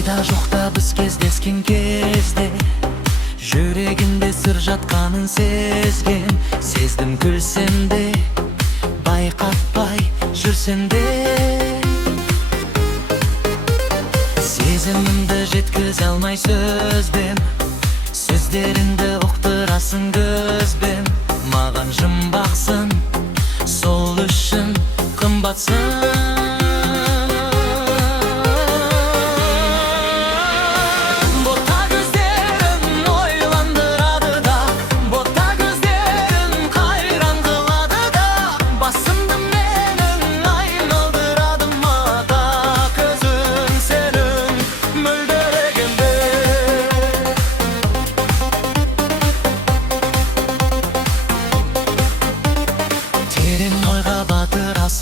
ойда жоқта біз кездескен кезде жүрегінде сыр жатқанын сездім күлсем де байқатпай жүрсем де сезімімді жеткізе алмай сөздеріңді ұқтырасың көзбен маған жұмбақсың сол үшін қымбатсың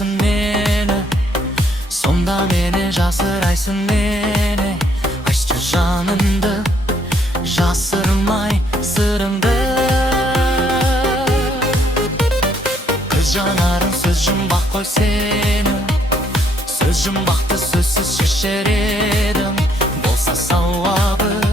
мені сонда мені жасырайсың мені айтшы жаныңды жасырмай сырыңды көз жанарың сөз жұмбақ қой сені сөз жұмбақты сөзсіз шешер едің болса сауабы